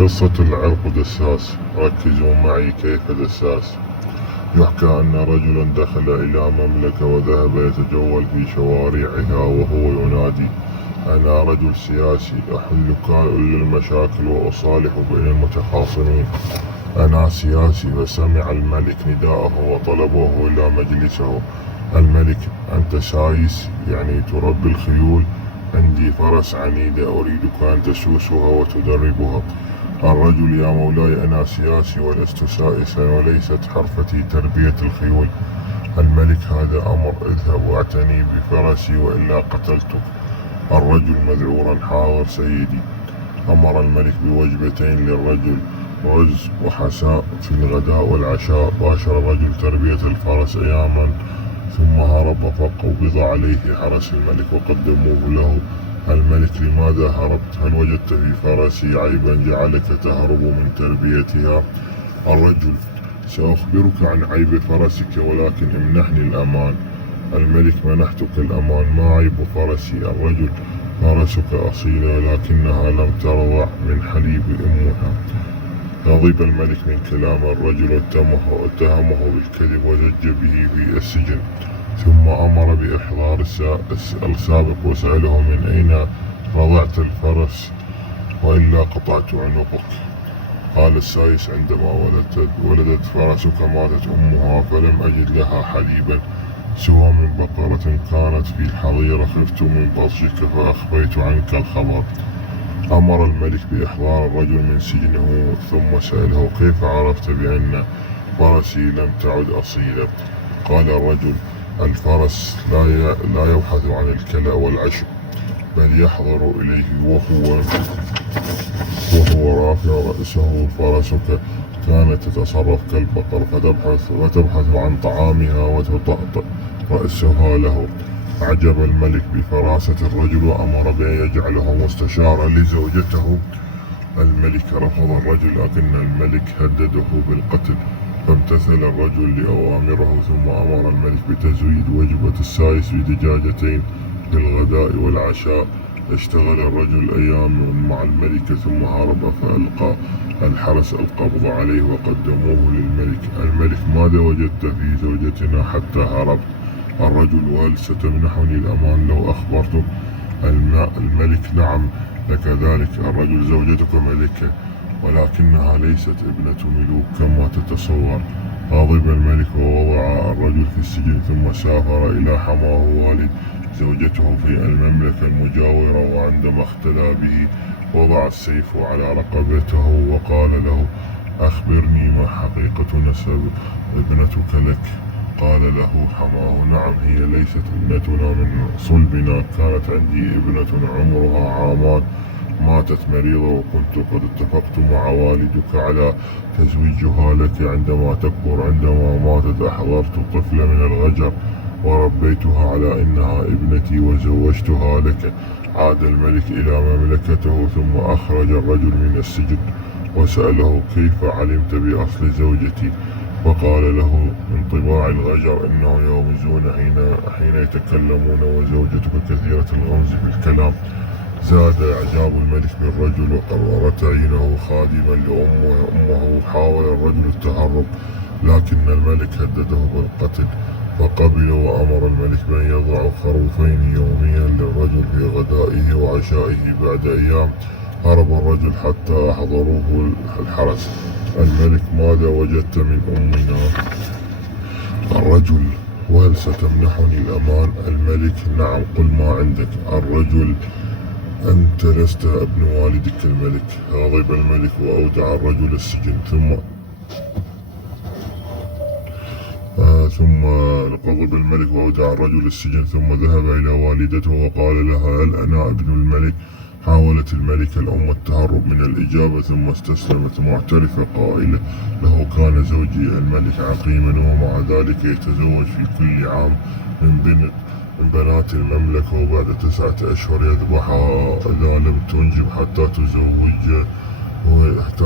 قصة العرق دساس. ركزوا معي كيف دساس. يحكى أن رجلا دخل إلى مملكة وذهب يتجول في شوارعها وهو ينادي: أنا رجل سياسي أحل كل المشاكل وأصالح بين المتخاصمين. أنا سياسي. فسمع الملك نداءه وطلبه إلى مجلسه. الملك: أنت سايس يعني تربي الخيول؟ عندي فرس عنيدة أريدك أن تسوسها وتدربها. الرجل: يا مولاي أنا سياسي ولست سائسا وليست حرفتي تربية الخيول. الملك: هذا أمر، اذهب واعتني بفرسي وإلا قتلتك. الرجل مذعورا: حاضر سيدي. أمر الملك بوجبتين للرجل، رز وحساء في الغداء والعشاء. باشر الرجل تربية الفرس أياما ثم هرب، فقبض عليه حرس الملك وقدموه له. الملك: لماذا هربت؟ هل وجدت في فرسي عيبا جعلك تهرب من تربيتها؟ الرجل: سأخبرك عن عيب فرسك ولكن امنحني الأمان. الملك: منحتك الأمان، ما عيب فرسي؟ الرجل: فرسك أصيلة لكنها لم ترضع من حليب أمها. غضب الملك من كلام الرجل واتهمه بالكذب وزج به في السجن. ثم أمر بإحضار السابق وسأله: من أين رضعت الفرس وإلا قطعت عنقك؟ قال السايس: عندما ولدت فرسك ماتت أمها فلم أجد لها حليبا سوى من بقرة كانت في الحظيرة، خفت من بطشك فأخفيت عنك الخبر. أمر الملك بإحضار الرجل من سجنه ثم سأله: كيف عرفت بأن فرسي لم تعد أصيلة؟ قال الرجل: الفرس لا يبحث عن الكلأ والعشب بل يحضر إليه وهو رافع رأسه. فرسك كانت تتصرف كالبقر فتبحث عن طعامها وتطأطئ رأسها له. أعجب الملك بفراسة الرجل وأمر بأن يجعله مستشارا لزوجته. الملك رفض الرجل لكن الملك هدده بالقتل، فامتثل الرجل لأوامره. ثم أمر الملك بتزويد وجبة السايس بدجاجتين للغداء والعشاء. اشتغل الرجل أياما مع الملكة ثم هرب، فألقى الحرس القبض عليه وقدموه للملك. الملك: ماذا وجدت في زوجتنا حتى هربت؟ الرجل: وهل ستمنحني الأمان لو أخبرتك؟ الملك: نعم لك ذلك. الرجل: زوجتك ملكة ولكنها ليست ابنة ملوك كما تتصور. غضب الملك ووضع الرجل في السجن ثم سافر إلى حماه والد زوجته في المملكة المجاورة، وعندما اختلى به وضع السيف على رقبته وقال له: أخبرني ما حقيقة نسب ابنتك لك؟ قال له حماه: نعم، هي ليست ابنتنا من صلبنا، كانت عندي ابنة عمرها عامان ماتت مريضة وكنت قد اتفقت مع والدك على تزويجها لك عندما تكبر. عندما ماتت أحضرت طفل من الغجر وربيتها على إنها ابنتي وزوجتها لك. عاد الملك إلى مملكته ثم أخرج الرجل من السجن وسأله: كيف علمت بأصل زوجتي؟ وقال له من طباع الغجر إنه يغمزون حين يتكلمون وزوجتك كثيرة الغمز في الكلام. زاد إعجاب الملك بالرجل وقرر تعيينه خادما لأمه. حاول الرجل التهرب لكن الملك هدده بالقتل فقبل، وأمر الملك بأن يضع خروفين يوميا للرجل في غدائه وعشائه. بعد أيام هرب الرجل حتى أحضروه الحرس. الملك: ماذا وجدت من أمنا؟ الرجل: وهل ستمنحني الأمان؟ الملك: نعم، قل ما عندك. الرجل: أنت لست ابن والدك الملك. غضب الملك وأودع الرجل السجن ثم ذهب إلى والدته وقال لها: هل أنا ابن الملك؟ حاولت الملكة الأم التهرب من الإجابة ثم استسلمت معترفة قائلة: له كان زوجي الملك عقيما ومع ذلك يتزوج في كل عام من بنات المملكة، وبعد 9 أشهر يذبحها إذا لم تنجب حتى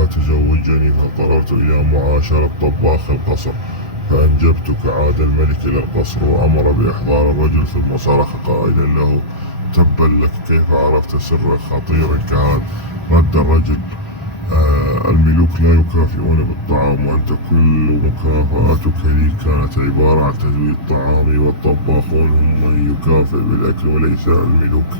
تزوجني، فاضطررت إلى معاشرة طباخ القصر فأنجبتك. عاد الملك إلى القصر وأمر بإحضار الرجل ثم صرخ قائلا له: تبا لك، كيف عرفت سر خطير كهذا؟ رد الرجل: الملوك لا يكافئون بالطعام، وأنت كل مكافآتك لي كانت عبارة عن تزويد طعامي، والطباخون هم من يكافئ بالأكل وليس الملوك.